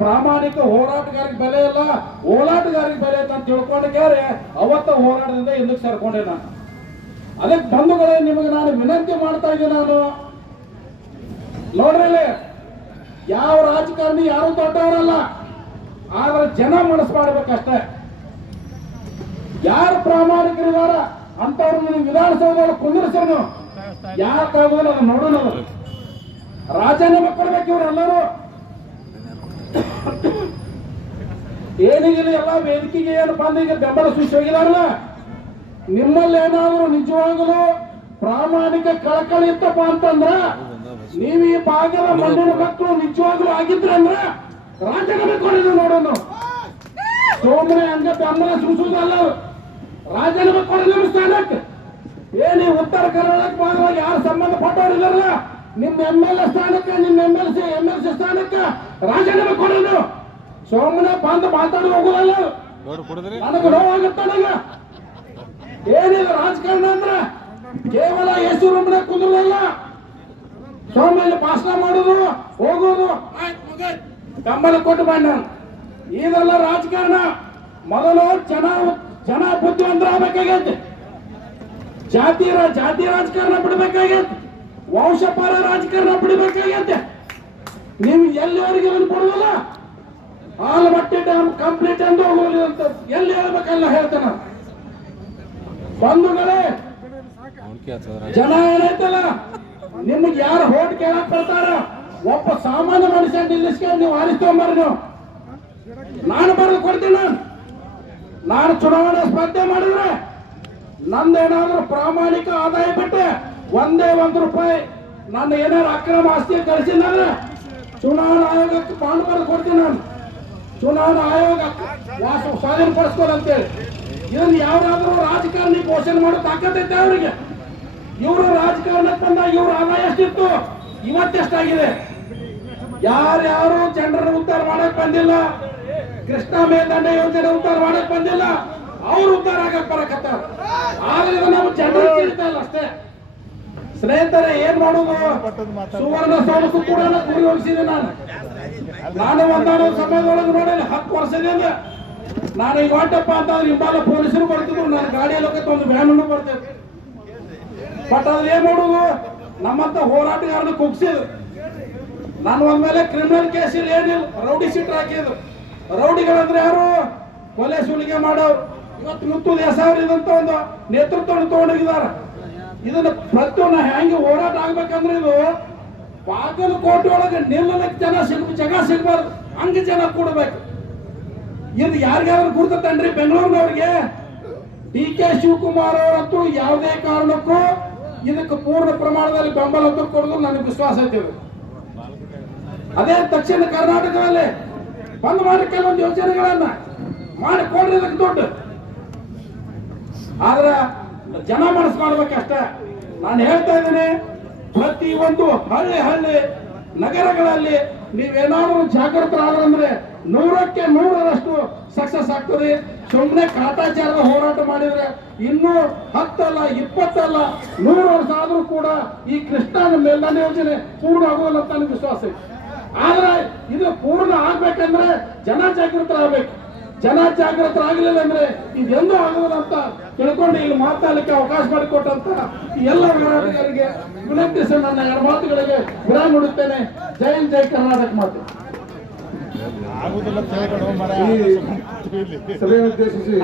ಪ್ರಾಮಾಣಿಕ ಹೋರಾಟಗಾರಿಗೆ ಬೆಲೆ ಇಲ್ಲ ಹೋರಾಟಗಾರಿಗೆ ಬೆಲೆ ಅಂತ ತಿಳ್ಕೊಂಡು ಕೇರೆ ಅವತ್ತ ಹೋರಾಟದಿಂದ ಹಿಂದಕ್ಕೆ ಸೇರ್ಕೊಂಡೆ ನಾನು. ಅದಕ್ಕೆ ಬಂಧುಗಳೇ, ನಿಮಗೆ ನಾನು ವಿನಂತಿ ಮಾಡ್ತಾ ಇದ್ದೀನಿ ನಾನು. ನೋಡ್ರಿ ಯಾವ ರಾಜಕಾರಣಿ ಯಾರು ದೊಡ್ಡವರಲ್ಲ, ಆದ್ರೆ ಜನ ಮನಸ್ಸು ಮಾಡ್ಬೇಕಷ್ಟೇ. ಯಾರು ಪ್ರಾಮಾಣಿಕರಿದಾರ ಅಂತವ್ರು ನಿಮ್ಗೆ ವಿಧಾನಸೌಧದಲ್ಲಿ ಕುಂದಿರ್ಸೋನು ಯಾಕಾಗೋದು ಅದನ್ನ ನೋಡೋಣ. ರಾಜೀನಾಮೆ ಕೊಡ್ಬೇಕು ಇವರೆಲ್ಲರೂ ಏನಿಗಿಲ್ಲ ಎಲ್ಲ ವೇದಿಕೆಗೆ ಏನಪ್ಪ ಅಂದ್ರೆ ಈಗ ಬೆಂಬಲ ಸೃಷ್ಟಿ ಹೋಗಿದಾರಲ್ಲ ನಿಮ್ಮಲ್ಲಿ ಏನಾದ್ರು ನಿಜವಾಗಲೂ ಪ್ರಾಮಾಣಿಕ ಕಳಕಳಿ ಇತ್ತಪ್ಪ ಅಂತಂದ್ರ ನೀವು ಈ ಭಾಗದ ಮಣ್ಣಿನ ಮಕ್ಕಳು ನಿಜವಾಗ್ಲೂ ಆಗಿದ್ರೆ ಅಂದ್ರ ರಾಜಕೀಯ ಕೊಡಿದ್ರು ನೋಡೋಣ ಸೋಮನೆ ಹಂಗ ಬೆಂಬಲ ಸೂಸುದಲ್ಲ ರಾಜೀನಾಮೆ ಕೊಡಿ ನಿಮ್ಮ ಸ್ಥಾನಕ್ಕೆ. ಏನಿ ಉತ್ತರ ಕರ್ನಾಟಕ ಭಾಗವಾಗಿ ಯಾರು ಸಂಬಂಧಪಟ್ಟವ್ರು ಇದಾರಲ್ಲ ನಿಮ್ಮ ಎಂ ಎಲ್ ಎ ಸ್ಥಾನಕ್ಕೆ ನಿಮ್ಮ M L C M L C ಸ್ಥಾನಕ್ಕೆ ರಾಜೀನಾಮೆ ಕೊಡೋದು. ಸೋಮನೆ ಬಂದು ಮಾತಾಡಿ ಹೋಗುದಲ್ಲ ನನಗೆ ನೋವಾಗುತ್ತೆ ನನಗೆ. ಏನಿದೆ ರಾಜಕಾರಣ ಅಂದ್ರೆ ಕೇವಲ ಹೆಸರು ರೂಮ್ನಾಗ ಕುಂದ್ರಲ್ಲ ಸೋಮಲ್ಲಿ ಭಾಷಣ ಮಾಡೋದು ಹೋಗೋದು. ಕಂಬಳ. ಕೊಟ್ಟು ಬಂದ ಇದೆಲ್ಲ ರಾಜಕಾರಣ. ಮೊದಲು ಜನ ಜನ ಬುದ್ಧಿವಂತರ ಆಗ್ಬೇಕಾಗೈತೆ ಜಾತಿ ಜಾತಿ ರಾಜಕಾರಣ ಬಿಡಬೇಕಾಗೈತೆ. ವಂಶಪಾರ ರಾಜಕಾರಣ ಬಿಡಬೇಕಾಗತ್ತೆ ನೀವು ಎಲ್ಲಿವರೆಗೆ ಇದನ್ನು ಕೊಡೋದಲ್ಲ? ಆಲಮಟ್ಟಿ ಡ್ಯಾಮ್ ಕಂಪ್ಲೀಟ್ ಎಂದು ಹೋಗೋದು ಅಂತ ಎಲ್ಲಿ ಹೇಳ್ಬೇಕಲ್ಲ ಹೇಳ್ತಾನ. ಬಂಧುಗಳೇ, ಜನ ಏನೈತಲ್ಲ? ನಿಮ್ಗೆ ಯಾರು ಹೋಟ್ ಕೇಳಕ್ ಬರ್ತಾರ, ಒಬ್ಬ ಸಾಮಾನ್ಯ ಮನುಷ್ಯ ನಿಲ್ಲಿಸ್ಕೊಂಡು ನೀವು ಆರಿಸ್ಕೊಂಬರ್ರಿ ನೀವು. ನಾನು ಬರೆದು ಕೊಡ್ತೀನಿ ನಾನು. ನಾನು ಚುನಾವಣೆ ಸ್ಪರ್ಧೆ ಮಾಡಿದ್ರೆ ನಂದೇನಾದ್ರೂ ಪ್ರಾಮಾಣಿಕ ಆದಾಯ ಬಿಟ್ಟೆ ಒಂದೇ ಒಂದು ರೂಪಾಯಿ. ನನ್ನ ಏನಾರು ಅಕ್ರಮ ಆಸ್ತಿ ಕಳಿಸಿದ್ರೆ ಚುನಾವಣಾ ಆಯೋಗಕ್ಕೆ ಬಾಂಡ್ ಬರೆದು ಕೊಡ್ತೀನಿ ನಾನು. ಚುನಾವಣಾ ಆಯೋಗ ವಾಸ ಹೇಳಿ ಇದನ್ನ ಯಾವ್ದಾದ್ರು ರಾಜಕಾರಣಿ ಘೋಷಣೆ ಮಾಡೋ ತಾಕತ್ತೈತೆ ಅವರಿಗೆ. ಇವರು ರಾಜಕಾರಣಕ್ಕೆ ಬಂದಾಗ ಇವ್ರ ಆದಾಯ ಎಷ್ಟಿತ್ತು? ಇವತ್ತೆಷ್ಟಾಗಿದೆ? ಯಾರ್ಯಾರು ಜನರ ಉದ್ಧಾರ ಮಾಡಕ್ ಬಂದಿಲ್ಲ? ಕೃಷ್ಣ ಮೇಲ್ದಂಡ ಯೋಜನೆ ಉದ್ಧಾರ ಮಾಡಕ್ ಬಂದಿಲ್ಲ? ಅವ್ರು ಉದ್ಧಾರ ಆಗಕ್ ಬರಕತ್ತಾರ. ಆದ್ರೆ ನಾವು ಜನರು ಇಲ್ಲ ಅಷ್ಟೇ. ಸ್ನೇಹಿತರೆ, ಏನ್ ಮಾಡೋದು? ಸುವರ್ಣ ಸೋಮಸು ಕೂಡ ಗುರಿ ನಾನು. ನಾನು ಒಂದಾಡ ಸಮಯದೊಳಗೆ ನೋಡಲಿ ಹತ್ತು ವರ್ಷದಿಂದ ನಾನು ಈಗ ಹೊಟ್ಟಪ್ಪ ಅಂತ ಹಿಂಬಾಲ ಪೊಲೀಸರು ಬರ್ತಿದ್ರು ನನ್ನ ಗಾಡಿಯಲ್ಲಿ ಒಂದು ವ್ಯಾನ್ ಬರ್ತೈತೆ ಬಟ್ ಅದ್ರ ಏನ್ ಮಾಡುದು? ನಮ್ಮಂತ ಹೋರಾಟಗಾರನ ಕುಗ್ಸಿದ್ರು. ನಾನು ಒಂದ್ಮೇಲೆ ಕ್ರಿಮಿನಲ್ ಕೇಸಲ್ಲಿ ಏನಿಲ್ಲ, ರೌಡಿ ಸೀಟ್ ಹಾಕಿದ್ರು. ರೌಡಿಗಳಂದ್ರೆ ಯಾರು? ಕೊಲೆ ಸುಲಿಗೆ ಮಾಡೋರು. ಇವತ್ತು ಮುತ್ತು ದೇಸಾವ್ರ ಇದಂತ ಒಂದು ನೇತೃತ್ವ ತಗೊಂಡೋಗಿದಾರ ಇದನ್ನ ಪ್ರತಿಯೊಂದು ಹೆಂಗೆ ಓಡಾಟ ಆಗ್ಬೇಕಂದ್ರೆ ಇದು ಬಾಗಲಕೋಟೆ ಒಳಗೆ ನಿಲ್ಲಕ್ಕೆ ಜನ ಸಿಗ್ ಜಗ ಸಿಗ್ಬಾರ್ದು. ಹಂಗೆ ಜನ ಕೂಡಬೇಕು. ಇದು ಯಾರಿಗಾದ್ರೂ ಗುರ್ತತನ್ರಿ ಬೆಂಗಳೂರಿನವ್ರಿಗೆ? ಡಿ ಕೆ ಶಿವಕುಮಾರ್ ಅವರಂತೂ ಯಾವುದೇ ಕಾರಣಕ್ಕೂ ಇದಕ್ಕೆ ಪೂರ್ಣ ಪ್ರಮಾಣದಲ್ಲಿ ಬೆಂಬಲ ಕೊಡೋದು ನನಗೆ ವಿಶ್ವಾಸ ಐತೆ ಅದೇ ತಕ್ಷಣ ಕರ್ನಾಟಕದಲ್ಲಿ ಬಂದ್ ಮಾಡಿ ಕೆಲವೊಂದು ಯೋಜನೆಗಳನ್ನ ಮಾಡಿ ಕೊಡ್ರಿ ಇದಕ್ಕೆ ದುಡ್ಡು. ಆದ್ರೆ ಜನ ಮನಸ್ಸು ಮಾಡ್ಬೇಕಷ್ಟೇ ನಾನು ಹೇಳ್ತಾ ಇದ್ದೇನೆ, ಪ್ರತಿ ಒಂದು ಹಳ್ಳಿ ಹಳ್ಳಿ ನಗರಗಳಲ್ಲಿ ನೀವೇನಾದ್ರೂ ಜಾಗೃತರಾದ್ರಂದ್ರೆ ನೂರಕ್ಕೆ ನೂರರಷ್ಟು ಸಕ್ಸಸ್ ಆಗ್ತದೆ. ಸುಮ್ಮನೆ ಕಾಟಾಚಾರದ ಹೋರಾಟ ಮಾಡಿದ್ರೆ ಇನ್ನೂ ಹತ್ತಲ್ಲ, ಇಪ್ಪತ್ತಲ್ಲ, ನೂರು ವರ್ಷ ಆದ್ರೂ ಕೂಡ ಈ ಕೃಷ್ಣನ ಮೇಲ್ದಾನೆ ಯೋಜನೆ ಪೂರ್ಣ ಆಗೋಲ್ಲ ಅಂತ ನನಗೆ ವಿಶ್ವಾಸ ಇದೆ. ಆದ್ರೆ ಇದು ಪೂರ್ಣ ಆಗ್ಬೇಕಂದ್ರೆ ಜನ ಜಾಗೃತರಾಗಬೇಕು. ಜನ ಜಾಗೃತರಾಗಲಿಲ್ಲ ಅಂದ್ರೆ ಇದೆಂದೂ ಆಗೋದಿಲ್ಲ ಅಂತ ತಿಳ್ಕೊಂಡು ಇಲ್ಲಿ ಮಾತಾಡಲಿಕ್ಕೆ ಅವಕಾಶ ಮಾಡಿಕೊಟ್ಟಂತ ಈ ಎಲ್ಲ ಹೋರಾಟಗಾರರಿಗೆ ವಿನಂತಿಸಿ ನನ್ನ ಎರಡು ಮಾತುಗಳಿಗೆ ಗುಣ ನೀಡುತ್ತೇನೆ. ಜೈ ಜೈ ಕರ್ನಾಟಕ ಮಾತು. ಸಭೆಯನ್ನು ಉದ್ದೇಶಿಸಿ